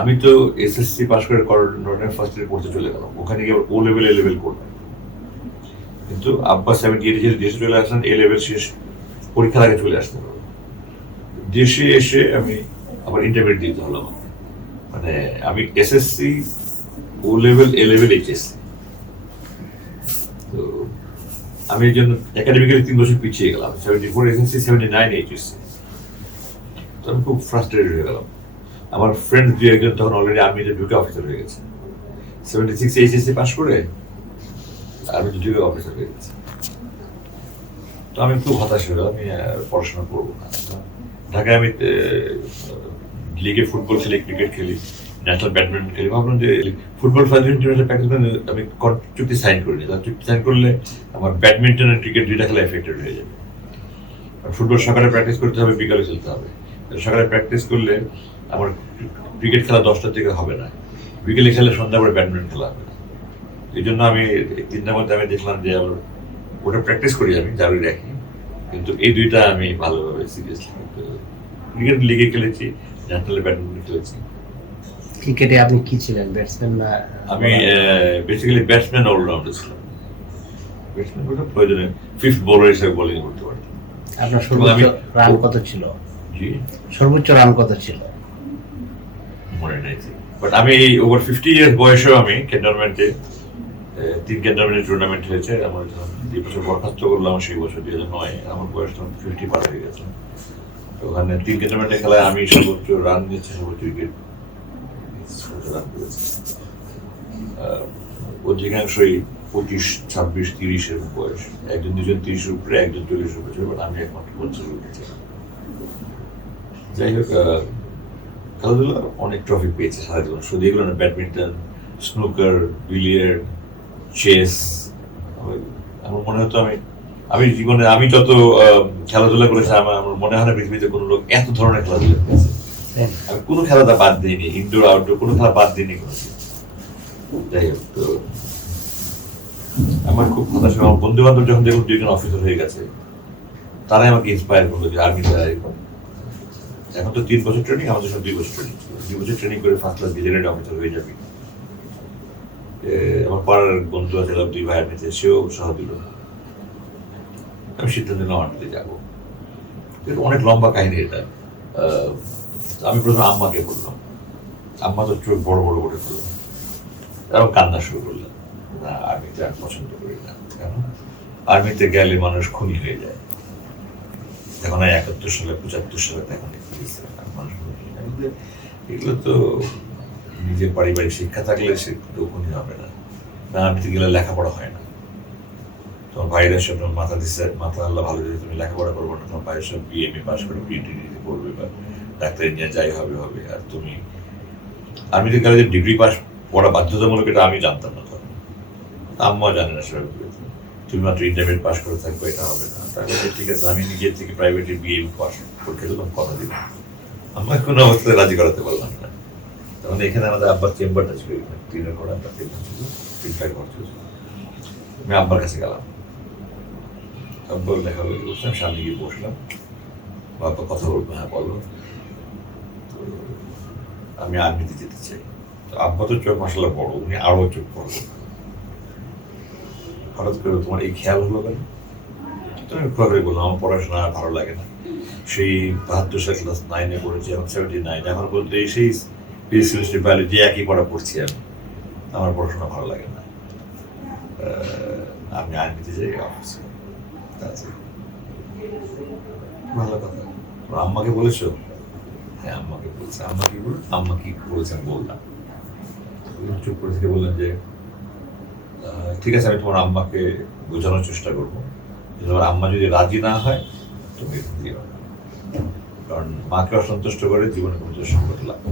আমি তো SSC pass করে করোনা ফার্স্ট ইয়ার পড়তে চলে গেলাম। ওখানে গিয়ে ও লেভেল এ লেভেল করলাম। কিন্তু আব্বা সেভেন্টি এইট যেহেতু দেশে চলে আসলেন এ লেভেল শেষ, পরীক্ষার আগে চলে আসতে হবে দেশে এসে আমি আবার ইন্টারমিডিয়েট দিতে হলো। মানে আমি SSC O level A level HSC তো আমি এই জন্য একাডেমিক্যালি তিন বছর পিছিয়ে গেলাম। Seventy four SSC seventy nine HSC তো আমি খুব ফ্রাস্ট্রেটেড হয়ে গেলাম। আমার ফ্রেন্ড দুই একজন তখন অলরেডি আর্মিতে ঢুকে অফিসার হয়ে গেছে। সেভেন্টি সিক্স এইচএসসি পাস করে আর্মিতে ঢুকে অফিসার হয়ে গেছি। তো আমি খুব হতাশ হয়ে আমি পড়াশোনা করব না। ঢাকায় আমি লিগে ফুটবল খেলি ক্রিকেট খেলি ন্যাশনাল ব্যাডমিন্টন খেলি। ভাবলাম যে ফুটবল প্র্যাকটিস করে আমি চুক্তি সাইন করিনি। তার চুক্তি সাইন করলে আমার ব্যাডমিন্টন আর ক্রিকেট দুইটা খেলা এফেক্টেড হয়ে যাবে। ফুটবল সকালে প্র্যাকটিস করতে হবে, বিকালে খেলতে হবে। সকালে প্র্যাকটিস করলে আমার ক্রিকেট খেলা দশটার থেকে হবে না। বিকেলে খেলে সন্ধ্যা করে ব্যাডমিন্টন খেলা হবে। না এই জন্য আমি তিনটার মধ্যে আমি দেখলাম যে আমার ওটা প্র্যাকটিস করি আমি জারি রাখি। কিন্তু এই দুইটা আমি ভালোভাবে সিরিয়াসলি ক্রিকেট লিগে খেলেছি ন্যাশনাল ব্যাডমিন্টন খেলেছি। ক্রিকেটে আপনি কি ছিলেন ব্যাটসম্যান না আমি বেসিক্যালি ব্যাটসম্যান অলরাউন্ডার ছিলাম। ব্যাটসম্যান বলতে প্রয়োজনে ফিফথ বোলার হিসেবে বোলিং করতে পারি আপনার সর্বোচ্চ রান কত ছিল? জি? সর্বোচ্চ রান কত ছিল? মনে নেই বাট আমি ওভার ফিফটি ইয়ার্স বয়সেও আমি ক্যান্টনমেন্টে তিন ক্যান্টনমেন্টের টুর্নামেন্ট হয়েছে। আমার যে বছর বরখাস্ত করলাম, সেই বছর দুই হাজার নয়, আমার বয়স তখন ফিফটি পার হয়ে গেছে। ওখানে তিন ক্যান্টনমেন্টের খেলায় আমি সর্বোচ্চ রান দিয়েছি, সর্বোচ্চ উইকেট অধিকাংশই পঁচিশ, ছাব্বিশ তিরিশ এরকম বয়স। একজন দুজন তিরিশের উপরে, একজন চল্লিশের উপরে আমি পঞ্চাশের উপরে ছিলাম যাই হোক খেলাধুলা অনেক ট্রফি পেয়েছে সারা জীবন। শুধু এগুলো না ব্যাডমিন্টন স্নুকার বিলিয়ার্ড চেস আমার মনে হতো আমি আমি জীবনে আমি যত খেলাধুলা করেছি আমার আমার মনে হয় না পৃথিবীতে কোনো লোক এত ধরনের খেলাধুলা করেছে। আমি কোনো খেলাটা বাদ দিইনি ইনডোর আউটডোর কোনো খেলা বাদ দিইনি করেছি যাই হোক তো আমার খুব হতাশ। আমার বন্ধু বান্ধব যখন দেখুন দুইজন অফিসার হয়ে গেছে তারাই আমাকে ইন্সপায়ার করল যে আর্মি এখন তো তিন বছর ট্রেনিং আমাদের সব দুই বছর ট্রেনিং দুই বছর ট্রেনিং করে ফার্স্ট ক্লাস গেজেটেড অফিসার হয়ে যাবে। আমার পাড়ার বন্ধু আছে দুই ভাই আর্মিতে সেও উৎসাহ দিল। আমি সিদ্ধান্ত নিলাম আর্মিতে যাব। অনেক লম্বা কাহিনী এটা। আমি প্রথমে আম্মাকে বললাম। আম্মা তো চোখ বড় বড় করে ফেলল এবং কান্না শুরু করলাম। না, আর্মিতে আর পছন্দ করি না। কেন? আর্মিতে গেলে মানুষ খুনি হয়ে যায়। তখন একাত্তর সালে, পঁচাত্তর সালে তখন আমি এগুলো তো নিজের পারিবারিক শিক্ষা থাকলে সে তো হবে না না আর্মিতে গেলে লেখাপড়া হয় না তোমার সব মাথা দিচ্ছে মাথা আল্লাহ ভালো দিচ্ছে তুমি লেখাপড়া করব না তোমার ভাইয়ের সব বিএমএ পাস করে করবে বা ডাক্তার ইঞ্জিনিয়ার যাই হবে হবে আর তুমি গেলে যে ডিগ্রি পাস পড়া বাধ্যতামূলক এটা আমি জানতাম না তখন আম্মা জানে না সেভাবে তুমি মাত্র ইন্টারমিডিয়েট পাস করে থাকবে এটা হবে না তাহলে ঠিক আছে আমি নিজের থেকে প্রাইভেটে বিএ পাস পরীক্ষা দিলাম কথা দিলাম আমার কোনো অবস্থাতে রাজি করাতে পারলাম না। তখন এখানে আমাদের আব্বার চেম্বারটা ছিল এখানে তিনের ঘর আব্বার ছিল ঘর ছিল। আমি আব্বার কাছে গেলাম। আব্বার দেখা হয়ে বসলাম সামনে গিয়ে বসলাম। বাবা কথা বলব হ্যাঁ বলো। তো আমি আর্মিতে যেতে চাই। তো আব্বা তো চোখ মশলা বড়, উনি আরও চোখ বড়। হঠাৎ করে তোমার এই খেয়াল হলো কেন? তো আমি বললাম, আমার পড়াশোনা ভালো লাগে না। সেই বাহাত্তর সাল ক্লাস নাইনে পড়েছি এখন সেভেন্টি নাইন এখন বলতে এই সেই পিএসসি বায়োলজি একই পড়া পড়ছি আমি আমার পড়াশোনা ভালো লাগে না। আমি আর্মিতে যাই অফিসে আছে ভালো কথা। আম্মাকে বলেছ? হ্যাঁ আম্মাকে বলছে। আম্মা কি বল? আম্মা কি বলেছেন বললাম। চুপ করে থেকে বললেন যে ঠিক আছে আমি তোমার আম্মাকে বোঝানোর চেষ্টা করব। তোমার আম্মা যদি রাজি না হয় তুমি দিও না। কারণ মাকে অসন্তুষ্ট করে জীবনে কোনো করতে পারবে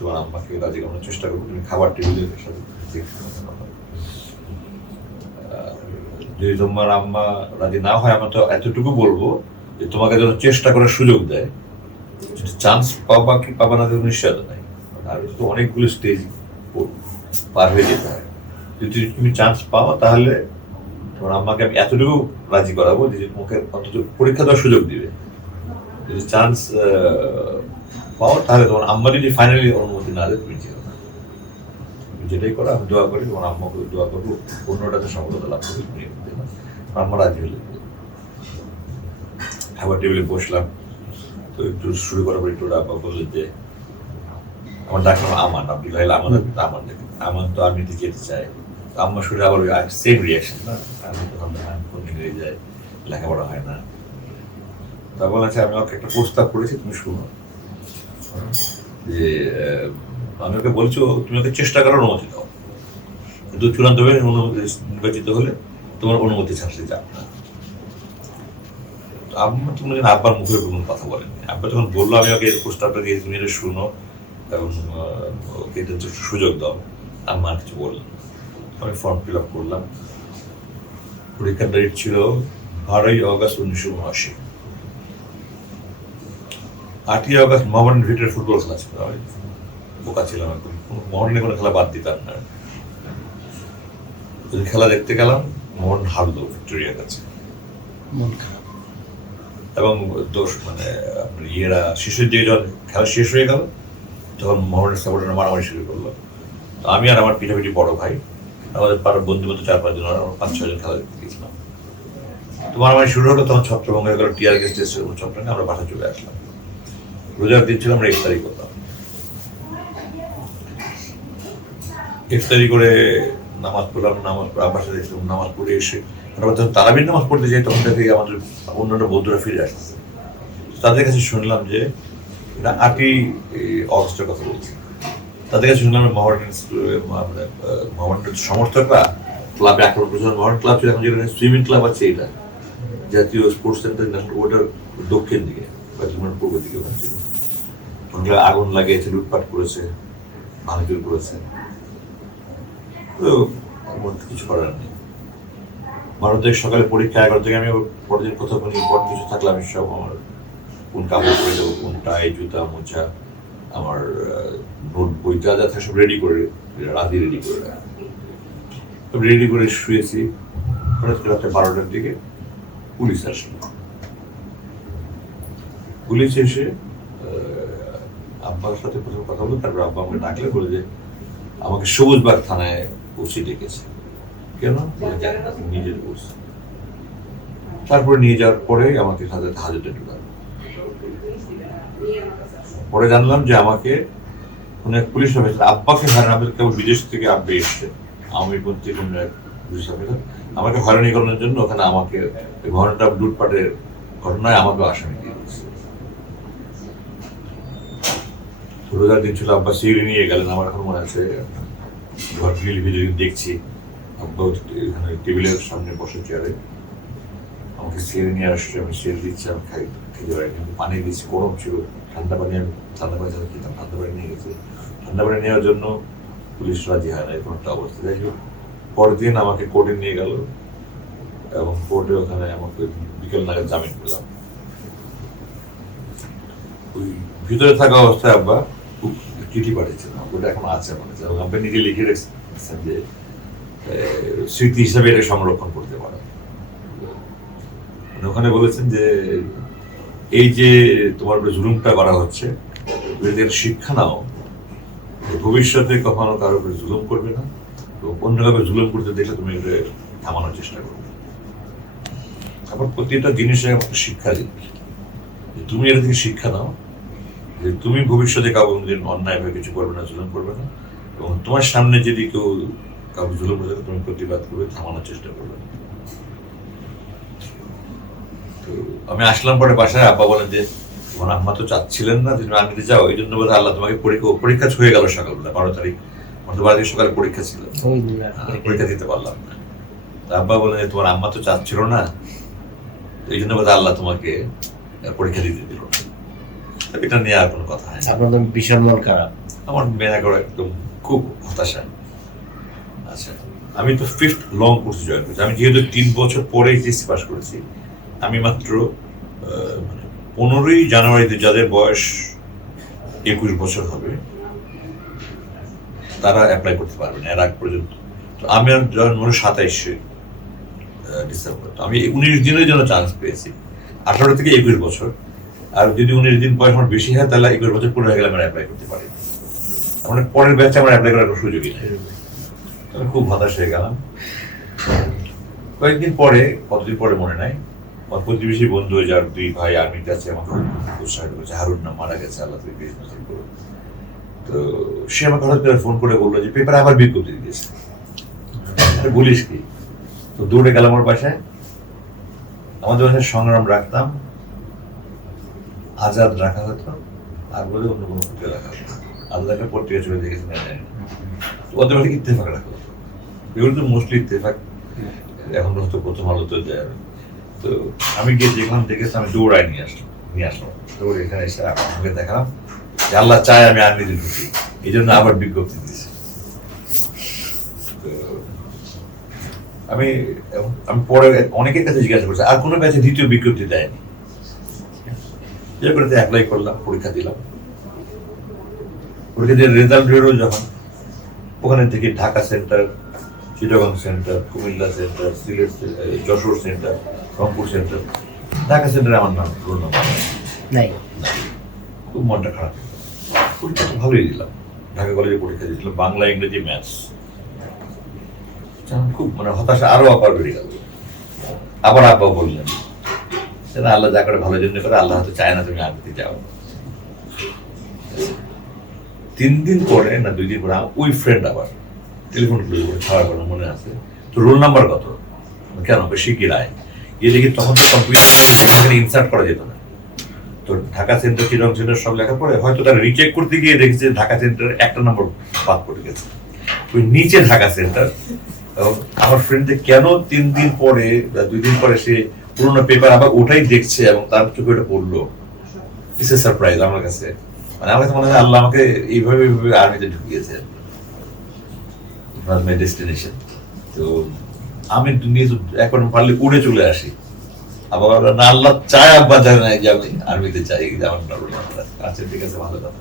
তোমার আম্মাকে রাজি করানোর চেষ্টা করব তুমি খাবার টেবিলের সাথে যদি তোমার আম্মা রাজি না হয় আমি তো এতটুকু বলব যে তোমাকে যেন চেষ্টা করার সুযোগ দেয়। চান্স পাবা কি পাবা না নিশ্চয়তা নাই। আর তো অনেকগুলো স্টেজ পার হয়ে যেতে হয়। যদি তুমি চান্স পাও, তাহলে তোমার আম্মাকে আমি এতটুকু রাজি করাবো যে তোমাকে অন্তত পরীক্ষা দেওয়ার সুযোগ দিবে। যদি চান্স পাও তাহলে তোমার আম্মা যদি ফাইনালি অনুমতি না দেয় তুমি যেও না। যেটাই করো আমি দোয়া করি তোমার আম্মাকে দোয়া করব অন্যটাতে সফলতা লাভ করবে তুমি আম্মা রাজি হলে খাবার টেবিলে বসলাম তো একটু শুরু করার পর একটু আব্বা বললেন যে আমার ডাক্তার আমান আপনি লাইল আমাদের আমান দেখেন আমান তো আমি যেতে চাই। আম্মা শুনে আবার সেম রিয়াকশন না আমি তো কোন হয়ে যায় লেখাপড়া হয় না। তা বলেছে আমি ওকে একটা প্রস্তাব করেছি, তুমি শুনো। যে আমি ওকে বলছো তুমি ওকে চেষ্টা করার অনুমতি দাও। কিন্তু চূড়ান্তভাবে নির্বাচিত হলে তোমার অনুমতি ছাড়তে যাবে না। আম্মা তুমি আব্বার মুখের কোনো কথা বলেনি আব্বা যখন বলল, আমি ওকে প্রস্তাবটা দিয়ে তুমি এটা শুনো এবং ওকে এটা সুযোগ দাও আর কিছু বললেন না। আমি ফর্ম ফিল আপ করলাম। পরীক্ষার ডেট ছিল বারোই অগস্ট উনিশশো উনআশি। আটই অগস্ট মোহামেডান ভিটের ফুটবল খেলা ছিল আমি বোকা ছিলাম একদম মোহামেডানের কোনো খেলা বাদ দিতাম না। ওই খেলা দেখতে গেলাম মোহন হারলো ভিক্টোরিয়ার কাছে। মন খারাপ। এবং দোষ মানে আপনার ইয়েরা শেষের দিকে যখন খেলা শেষ হয়ে গেল তখন মোহনের সাপোর্টার মারামারি শুরু করল। তো আমি আর আমার পিঠাপিঠি বড় ভাই আমাদের পাড়ার বন্ধু মতো চার পাঁচজন আর আমরা পাঁচ ছজন খেলা দেখতে গেছিলাম। তো মারামারি শুরু হলো তখন ছত্রভঙ্গ হয়ে গেল টিয়ার গেস্ট এসে ছত্রভঙ্গে আমরা বাসা চলে আসলাম। রোজার দিন ছিল, আমরা ইফতারি করতাম। ইফতারি করে নামাজ পড়লাম, নামাজ পড়ে আব্বার সাথে নামাজ পড়ে এসে আমরা যখন তারাবির নামাজ পড়তে যাই, তখন দেখি আমাদের অন্যান্য বন্ধুরা ফিরে আসতেছে। তাদের কাছে শুনলাম যে এটা আটই অগস্টের কথা বলছি। তাদের কাছে শুনলাম মহারান মহারান সমর্থকরা ক্লাবে আক্রমণ করেছিল মহারান ক্লাব ছিল এখন যেখানে সুইমিং ক্লাব আছে এটা, জাতীয় স্পোর্টস সেন্টার ওটার দক্ষিণ দিকে। বা তোমার পূর্ব দিকে ছিল আগুন লাগিয়েছে, লুটপাট করেছে ভাঙচুর করেছে। তো কিছু করার নেই। ভারতের সকালে পরীক্ষা এগারো থেকে আমি পরের কোথাও কোনো ইম্পর্টেন্ট কিছু থাকলে আমি সব আমার কোন কাপড় পরে যাব, কোন টাই, জুতা মোজা আমার নোট বই, যা যা সব রেডি করে রাতে রেডি করে রেডি করে শুয়েছি। হঠাৎ করে রাত্রে বারোটার দিকে পুলিশ আসলো। পুলিশ এসে আব্বার সাথে প্রথম কথা বলল, তারপর আব্বা আমাকে ডাকলে, বলে যে, আমাকে সবুজবাগ থানায় পৌঁছে ডেকেছে। কেন? বলে নিজের বলছে তারপরে নিয়ে যাওয়ার পরে আমাকে হাজার হাজতে ঢুকালো। পরে জানলাম যে আমাকে কোনো এক পুলিশ অফিসার, আব্বাকে হয়রান আমি কেবল বিদেশ থেকে আব্বে এসছে আমি বলতে কোনো এক পুলিশ অফিসার। আমাকে হয়রানি করানোর জন্য ওখানে আমাকে ঘটনাটা লুটপাটের ঘটনায় আমাকে আসামি দিয়ে দিয়েছে রোজার দিন ছিল, আব্বা সিঁড়ি নিয়ে গেলেন, আমার এখন মনে আছে, ঘর গ্রিল ভিডিও দেখছি, আব্বা এখানে টেবিলের সামনে বসে চেয়ারে আমাকে সিঁড়ি নিয়ে আসছে, আমি সিঁড়ি দিচ্ছি, আমি খাই, খেতে পারি কিন্তু পানি দিচ্ছি, গরম ছিল, ঠান্ডা পানি আমি, ঠান্ডা পানি ছাড়া খেতাম, ঠান্ডা পানি নিয়ে গেছে। ঠান্ডা পানি নেওয়ার জন্য পুলিশ রাজি হয় না, এরকম একটা অবস্থা। যাই হোক, পরের দিন আমাকে কোর্টে নিয়ে গেল, এবং কোর্টে ওখানে আমাকে বিকেল নাগাদ জামিন পেলাম। ওই ভিতরে থাকা অবস্থায় আব্বা চিঠি পাঠিয়েছিলাম ওটা এখন আছে কাছে। এবং আব্বা নিজে লিখে রেখেছেন যে স্মৃতি হিসাবে এটা সংরক্ষণ করতে পারে। মানে ওখানে বলেছেন যে, এই যে তোমার জুলুমটা করা হচ্ছে এর শিক্ষা নাও ভবিষ্যতে কখনো কারোর উপরে জুলুম করবে না তো অন্য কাউকে জুলুম করতে দেখলে তুমি এটা থামানোর চেষ্টা করবে। আবার প্রতিটা জিনিসে আমাকে শিক্ষা দিবে তুমি এটা থেকে শিক্ষা নাও যে তুমি ভবিষ্যতে কাউকে কোনোদিন অন্যায়ভাবে কিছু করবে না জুলুম করবে না। এবং তোমার সামনে যদি কেউ কাউকে জুলুম থাকে, তুমি প্রতিবাদ করবে থামানোর চেষ্টা করবে। তো আমি আসলাম পরে বাসায় আব্বা বলেন যে তোমার আম্মা তো চাচ্ছিলেন না তুমি আনতে যাও। এই জন্য বোধহয় আল্লাহ তোমাকে পরীক্ষা পরীক্ষা হয়ে গেল সকালবেলা বারো তারিখ। বারো তারিখ সকালে পরীক্ষা ছিল। আর পরীক্ষা দিতে পারলাম না। তা আব্বা বলেন যে তোমার আম্মা তো চাচ্ছিল না। এই জন্য বোধহয় আল্লাহ তোমাকে পরীক্ষা দিতে দিল না। এটা নিয়ে আর কোনো কথা হয় আপনার তো ভীষণ মন খারাপ আমার মেনা করা একদম খুব হতাশা। আচ্ছা আমি তো ফিফথ লং কোর্স জয়েন করেছি। আমি যেহেতু তিন বছর পরে এইচএসসি পাস করেছি আমি মাত্র মানে পনেরোই জানুয়ারিতে যাদের বয়স একুশ বছর হবে তারা অ্যাপ্লাই করতে পারবে না এর আগ পর্যন্ত। তো আমি জয়েন মনে সাতাইশে ডিসেম্বর তো আমি উনিশ দিনের জন্য চান্স পেয়েছি। আঠারো থেকে একুশ বছর। আর যদি উনিশ দিন বয়স আমার বেশি হয়, তাহলে একুশ বছর পুরো হয়ে গেলে আমরা অ্যাপ্লাই করতে পারি মানে পরের ব্যাচে আমার অ্যাপ্লাই করার সুযোগই নেই। খুব হতাশ হয়ে গেলাম। কয়েকদিন পরে, কতদিন পরে মনে নাই, আমার প্রতিবেশী বন্ধু, যার দুই ভাই আর্মিতে আছে, আমাকে উৎসাহিত করেছে। হারুন নাম মারা গেছে, আল্লাহ থেকে বেশ করুন। তো সে আমাকে হঠাৎ করে ফোন করে বলল যে পেপার আবার বিজ্ঞপ্তি দিয়েছে। বলিস কি? তো দৌড়ে গেলাম আমার বাসায়। আমাদের বাসায় সংগ্রাম রাখতাম। আজাদ রাখা হতো, আর বলে অন্য কোনো পত্রিকা রাখা হতো। আলাদা একটা পত্রিকা চলে দেখেছি না জানি ওদের বাসায় ইত্তেফাক রাখা হতো। এগুলো তো মোস্টলি ইত্তেফাক। এখন হয়তো প্রথম আলো তো না। তো আমি গিয়ে দেখলাম, দেখেছি, আমি দৌড়াই নিয়ে আসলাম নিয়ে আসলাম। দৌড়ে এখানে এসে আমাকে দেখালাম। যে আল্লাহ চায় আমি আর্মিতে ঢুকি। এই জন্য আবার বিজ্ঞপ্তি দিয়েছি। আমি আমি পরে অনেকের কাছে জিজ্ঞাসা করছি, আর কোনো ব্যাচে দ্বিতীয় বিজ্ঞপ্তি দেয়নি? করে অ্যাপ্লাই করলাম পরীক্ষা দিলাম। পরীক্ষা দিয়ে রেজাল্ট বেরো যখন। ওখানে থেকে Dhaka centre Chittagong centre Comilla centre Sylhet Jessore centre Rangpur centre Dhaka সেন্টারে আমার নাম নাম্বার নাই। খুব মনটা খারাপ। পরীক্ষা তো ভালোই দিলাম। ঢাকা কলেজে পরীক্ষা দিয়েছিলাম বাংলা ইংরেজি ম্যাথস খুব মানে হতাশা আরও আবার বেড়ে গেল। আবার আব্বা বললেন না, আল্লাহ যা করে ভালো জন্য করে আল্লাহ হয়তো চায় না তুমি আগে যাও। তিন দিন পরে না দুই দিন পরে ওই ফ্রেন্ড আবার টেলিফোন করে বলে, খাওয়ার মনে আছে? তো রোল নাম্বার কত? কেন? শিখি রায় গিয়ে দেখি তখন তো কম্পিউটার ইনসার্ট করা যেত না? তো ঢাকা সেন্টার চিরং সেন্টার সব লেখা পড়ে? হয়তো তারা রিচেক করতে গিয়ে দেখেছে ঢাকা সেন্টার একটা নম্বর বাদ পড়ে গেছে। ওই নিচে ঢাকা সেন্টার আমার ফ্রেন্ডে কেন তিন দিন পরে বা দুই দিন পরে সে পুরোনো পেপার আবার ওটাই দেখছে এবং তার চোখে ওটা পড়ল। ইটস এ সারপ্রাইজ আমার কাছে। মানে আমার কাছে মনে হয় আল্লাহ আমাকে এইভাবে এইভাবে আর্মিতে ঢুকিয়েছে মাই ডেস্টিনেশন তো আমি দুনিয়া এখন পারলে উড়ে চলে আসি। আবার না আল্লাহ চায় আব্বা জানে না যে আমি আর্মিতে চাই আমার আচ্ছা ঠিক আছে, ভালো কথা।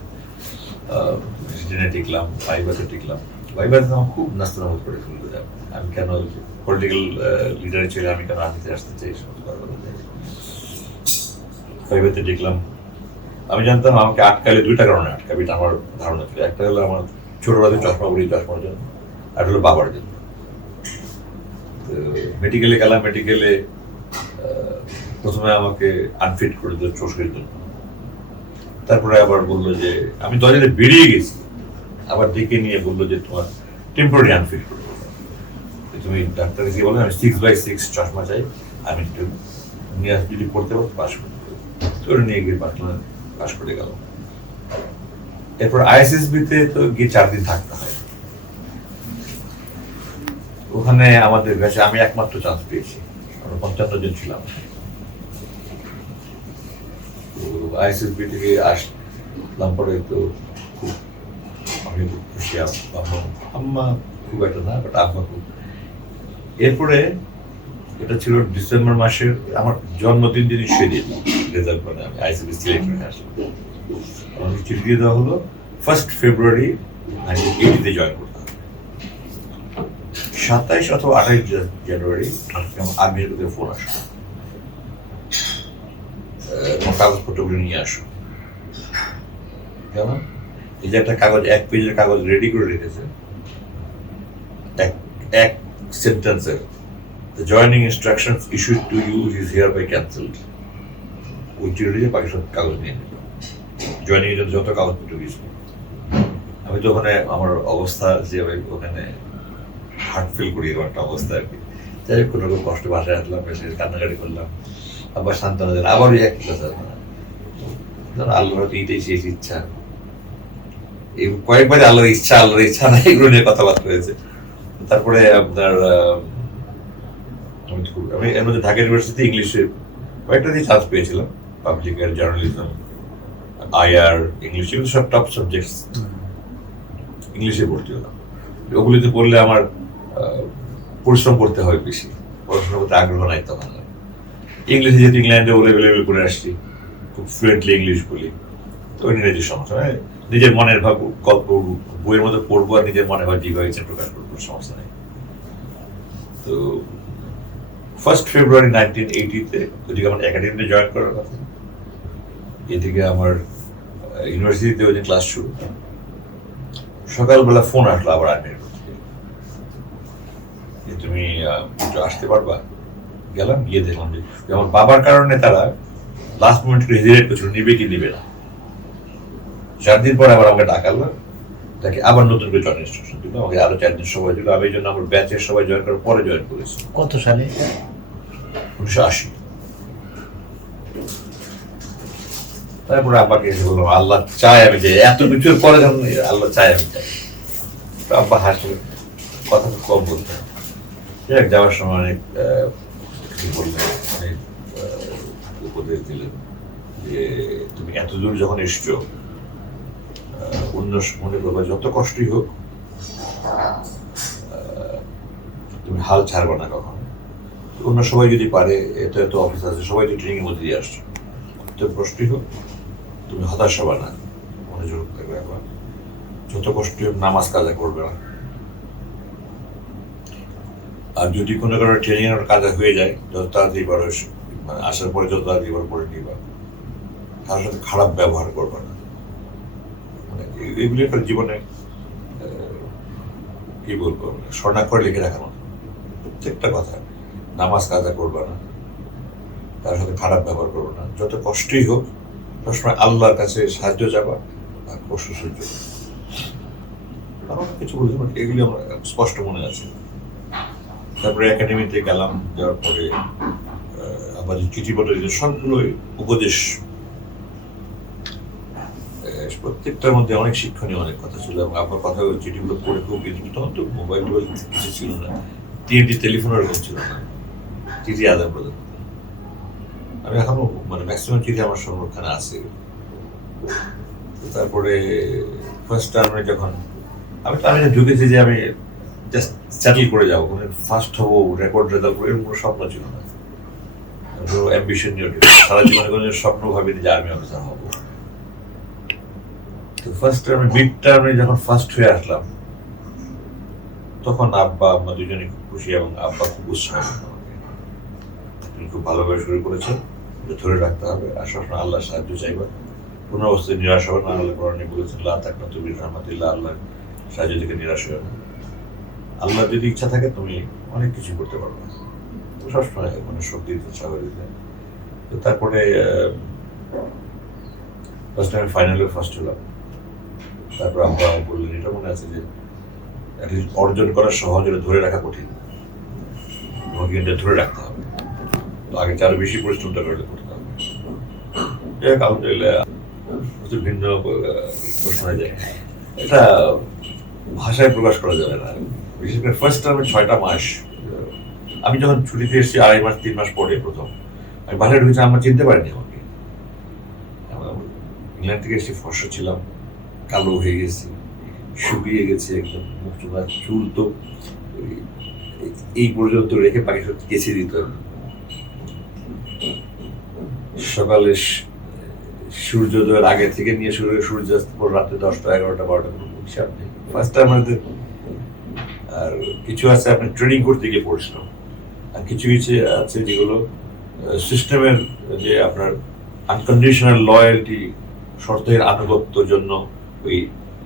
টিকলাম ফাইবারে টিকলাম। ফাইবারে আমার খুব নাস্তানামত করে ফেলল। যে আমি কেন পলিটিক্যাল লিডারের ছেলে আমি কেন আর্মিতে আসতে চাই ফাইবারে টিকলাম আমি জানতাম আমাকে আটকালে দুইটা কারণে আটকাবে, এটা আমার ধারণা ছিল। একটা হলো আমার ছোটবেলাতে চশমা পড়ি চশমার জন্য, আর হলো বাবার জন্য। তো মেডিকেলে গেলাম মেডিকেলে প্রথমে আমাকে আনফিট করে দিল চোষের জন্য। তারপরে আবার বলল যে, আমি দরজাতে বেরিয়ে গেছি। আবার ডেকে নিয়ে বলল যে, তোমার টেম্পোরারি আনফিট করে তুমি ডাক্তার গিয়ে বলো, আমি সিক্স বাই সিক্স চশমা চাই, আমি একটু নিয়ে যদি পড়তে পারো পাস করতে। তো ওটা নিয়ে গিয়ে পাস পাস করে গেল। এরপর আইএসএসবিতে তো গিয়ে চার দিন থাকতে হয়। ওখানে আমাদের কাছে আমি একমাত্র চান্স পেয়েছি। আমরা পঞ্চান্ন জন ছিলাম। আইএসএসবি থেকে আসলাম পরে তো খুব আমি খুব খুশি আম- আম্মা আম্মা খুব একটা না বাট আম্মা খুব এরপরে এটা ছিল ডিসেম্বর মাসের, আমার জন্মদিন দিনই সেদিন, রেজাল্ট মানে আমি আইসিবি সিলেক্ট হয়ে আসলাম। আমাকে চিঠি দিয়ে দেওয়া হলো ফার্স্ট ফেব্রুয়ারি নাইনটিন এইটিতে জয়েন করতে হবে। সাতাইশ অথবা আঠাইশ জানুয়ারি আর্মির থেকে ফোন আসলো। কাগজপত্রগুলো নিয়ে আসো। কেমন? এই যে একটা কাগজ, এক পেজের কাগজ রেডি করে রেখেছে। এক এক সেন্টেন্সের The joining instructions issued to you is hereby cancelled. ওই সব কাগজ নিয়ে নিল। জয়নিং এর যত কাগজপত্র গেছিল আমি তো ওখানে আমার অবস্থা যে আমি ওখানে হার্ট ফিল করি এরকম একটা অবস্থা আর কি। যাই হোক, কোনো রকম কষ্ট বাসায় আসলাম, এসে কান্নাকাটি করলাম, আবার সান্ত্বনা দিলাম আবার ওই একই কথা। আল্লাহর হয়তো এইটাই শেষ ইচ্ছা। এই কয়েকবার আল্লাহর ইচ্ছা আল্লাহর ইচ্ছা না এগুলো নিয়ে কথাবার্তা হয়েছে। তারপরে আপনার আমি খুব- আমি এর মধ্যে ঢাকা ইউনিভার্সিটি ইংলিশে কয়েকটা দিয়ে চান্স পেয়েছিলাম পাবলিক আর জার্নালিজম আইআর ইংলিশ এগুলো সব টপ সাবজেক্টস ইংলিশে ভর্তি হলাম। ওগুলিতে পড়লে আমার পরিশ্রম করতে হয় বেশি পড়াশোনার প্রতি আগ্রহ নাই তখন। ইংলিশে যেহেতু ইংল্যান্ডে ও লেভেল করে আসছি খুব ফ্লুয়েন্টলি ইংলিশ বলি তো ওই নিজের সমস্যা। নিজের মনের ভাব গল্প বইয়ের মধ্যে পড়ব আর নিজের মনে ভাব যেভাবে ইচ্ছে প্রকাশ করব। কোনো সমস্যা তো ফার্স্ট ফেব্রুয়ারি নাইনটিন এইটিতে ওদিকে আমার একাডেমিতে জয়েন করার কথা। এদিকে আমার ইউনিভার্সিটিতে ওই ক্লাস শুরু সকালবেলা ফোন আসলো আবার আর্মির যে তুমি একটু আসতে পারবা? গেলাম, গিয়ে দেখলাম যে আমার বাবার কারণে তারা লাস্ট মোমেন্ট হেজিটেট করছিল নিবে কি নিবে না। চার দিন পর আবার আমাকে ডাকালো। তাকে আবার নতুন করে জয়েন ইনস্ট্রাকশন দিল আমাকে আরও চার দিন সময় দিল আমি এই জন্য আমার ব্যাচের সবাই জয়েন করার পরে জয়েন করেছি। কত সালে? উনিশশো আশি। তারপরে আব্বাকে এসে বললাম আল্লাহ চায় আমি যে এত কিছুর পরে যখন আল্লাহ চায় আমি চাই। তো আব্বা হাসলে কথা কম বলতেন। যাক যাওয়ার সময় অনেক কি বললেন অনেক উপদেশ দিলেন যে তুমি এত দূর যখন এসছো অন্য মনে করবা যত কষ্টই হোক তুমি হাল ছাড়বা না কখনো। অন্য সবাই যদি পারে, এত এত অফিস আছে, সবাই তো ট্রেনিং এর মধ্যে দিয়ে আসছে। তো প্রশ্নই হোক, তুমি হতাশ হবা না, মনোযোগ থাকবে আবার যত কষ্ট হোক, নামাজ কাজা করবে না। আর যদি কোনো কারণে ট্রেনিং এর কাজা হয়ে যায় যত তাড়াতাড়ি পারো মানে আসার পরে যত তাড়াতাড়ি পারো পরে নিবা। কারোর সাথে খারাপ ব্যবহার করবে না। এগুলি একটা জীবনে কি বলব স্বর্ণাক্ষরে লিখে রাখার প্রত্যেকটা কথা, নামাজ কাজা করবে না তার সাথে খারাপ ব্যবহার করবে না। যত কষ্টই হোক, সবসময় আল্লাহর কাছে সাহায্য যাবা আর কষ্ট সহ্য আমার কিছু বলতে পারি, এগুলি আমার স্পষ্ট মনে আছে। তারপরে একাডেমিতে গেলাম, যাওয়ার পরে আবার যে চিঠিপত্র সবগুলোই উপদেশ প্রত্যেকটার মধ্যে অনেক শিক্ষণীয়, অনেক কথা ছিল এবং আপনার কথা চিঠিগুলো পড়ে খুব ইন্টারেস্ট তখন তো মোবাইল টোবাইল কিছু ছিল না। টিএনটি টেলিফোন ওরকম ছিল না। চিঠি আদান প্রদান। আমি এখনও মানে ম্যাক্সিমাম চিঠি আমার সংরক্ষণে আছে। তারপরে ফার্স্ট টার্মে যখন, আমি তো আমি ঢুকেছি যে আমি জাস্ট সেটেল করে যাব মানে ফার্স্ট হব রেকর্ড রেজাল্ট করব, এরকম কোনো স্বপ্ন ছিল না। অ্যাম্বিশন নিয়ে সারা জীবনে কোনো স্বপ্ন ভাবিনি যে আর্মি অফিসার হব। ফার্স্ট মিড টার্মে যখন ফার্স্ট হয়ে আসলাম, তখন আব্বা আম্মা দুজনে খুব খুশি এবং আব্বা খুব উৎসাহ খুব ভালোভাবে শুরু ধরে রাখতে হবে আল্লাহর সাহায্য চাইবা কোনো অবস্থায় নিরাশ হবে না, আল্লাহ বলেছেন তুমি আল্লাহ সাহায্য থেকে নিরাশ না আল্লাহ যদি ইচ্ছা থাকে, তুমি অনেক কিছু করতে পারবে। সবসময় মানে শক্তি দিতে উৎসাহ দিতে। তো তারপরে ফার্স্ট টাইম ফাইনালে ফার্স্ট হলাম। তারপর আমরা বললেন, এটা মনে আছে যে অর্জন করা সহজ হলে ধরে রাখা কঠিন। তোমাকে এটা ধরে রাখতে হবে। তো আগে আরও বেশি পরিশ্রমটা করতে হবে। যাই আলহামদুলিল্লাহ, কিছু ভিন্ন প্রশ্ন যায়। এটা ভাষায় প্রকাশ করা যাবে না। বিশেষ করে ফার্স্ট টার্মে ছয়টা মাস আমি যখন ছুটিতে এসেছি, আড়াই মাস, তিন মাস পরে প্রথম, আমি বাইরে ঢুকেছি, আমার চিনতে পারিনি আমাকে। ইংল্যান্ড থেকে এসেছি ফর্সা ছিলাম। কালো হয়ে গেছে, শুকিয়ে গেছে একদম, মুখ চোখা চুল তো এই পর্যন্ত রেখে পাখি সব কেচে দিত সকালে সূর্যোদয়ের আগে থেকে নিয়ে শুরু হয়ে সূর্যাস্ত পর রাত্রে দশটা, এগারোটা, বারোটা কোনো হিসাব নেই ফার্স্ট টাইম আমাদের আর কিছু আছে আপনি ট্রেনিং করতে গিয়ে পড়ছিলাম আর কিছু কিছু আছে যেগুলো সিস্টেমের যে আপনার আনকন্ডিশনাল লয়্যালটি শর্তের আনুগত্যর জন্য ওই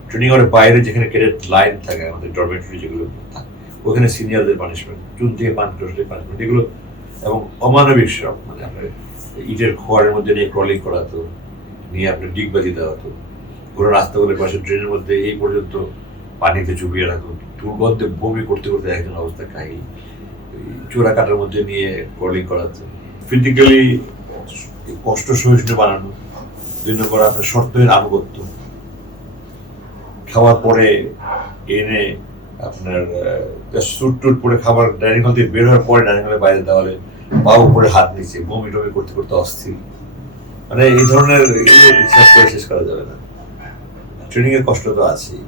ট্রেনিং এর বাইরে যেখানে ক্যাডেট লাইন থাকে, আমাদের ডরমেটরি যেগুলো থাকে, ওখানে সিনিয়রদের পানিশমেন্ট চুন থেকে পান ক্রসের পানিশমেন্ট এগুলো এবং অমানবিক শ্রম মানে আপনার ইটের খোয়ারের মধ্যে নিয়ে ক্রলিং করাতো, নিয়ে আপনার ডিগবাজি দেওয়া হতো পুরো রাস্তাগুলোর পাশে ড্রেনের মধ্যে এই পর্যন্ত পানিতে চুপিয়ে রাখতো দুর্গন্ধে বমি করতে করতে একজন অবস্থা খাই চোরা কাটার মধ্যে নিয়ে ক্রলিং করাতো। ফিজিক্যালি কষ্ট সহিষ্ণু বানানো দুই নম্বর আপনার শর্তের আনুগত্য। খাওয়ার পরে এনে আপনার স্যুট টুট পরে খাবার ডাইনিং হল থেকে বের হওয়ার পরে ডাইনিং হলের বাইরে দেওয়ালে পা উপরে হাত নিচে, বমি টমি করতে করতে অস্থির। মানে এই ধরনের এগুলো বিশ্বাস করে শেষ করা যাবে না। ট্রেনিং এর কষ্ট তো আছেই।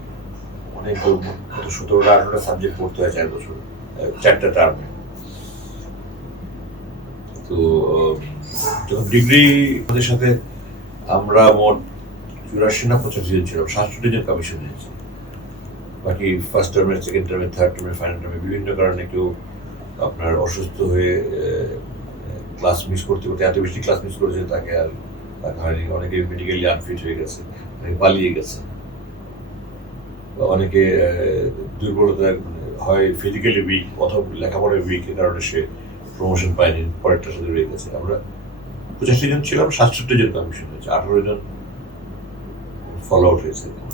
অনেক কত সতেরোটা আঠারোটা সাবজেক্ট পড়তে হয় চার বছর চারটা টার্মে তো যখন ডিগ্রি আমাদের সাথে, আমরা মোট চুরাশি না পঁচাশি জন ছিলাম সাতষট্টি জন কমিশন হয়েছে বাকি ফার্স্ট টার্মে সেকেন্ড টার্মে থার্ড টার্মে ফাইনাল টার্মে বিভিন্ন কারণে কেউ আপনার অসুস্থ হয়ে ক্লাস মিস করতে করতে, এত বেশি ক্লাস মিস করেছে তাকে আর রাখা হয়নি অনেকে মেডিকেলি আনফিট হয়ে গেছে, অনেকে পালিয়ে গেছে। অনেকে দুর্বলতা হয় ফিজিক্যালি উইক অথবা লেখাপড়ায় উইকের কারণে সে প্রমোশন পায়নি, পরেরটার সাথে রয়ে গেছে। আমরা পঁচাশি জন ছিলাম, সাতষট্টি জন কমিশন হয়েছে, আঠারো জন ফলো আউট হয়েছে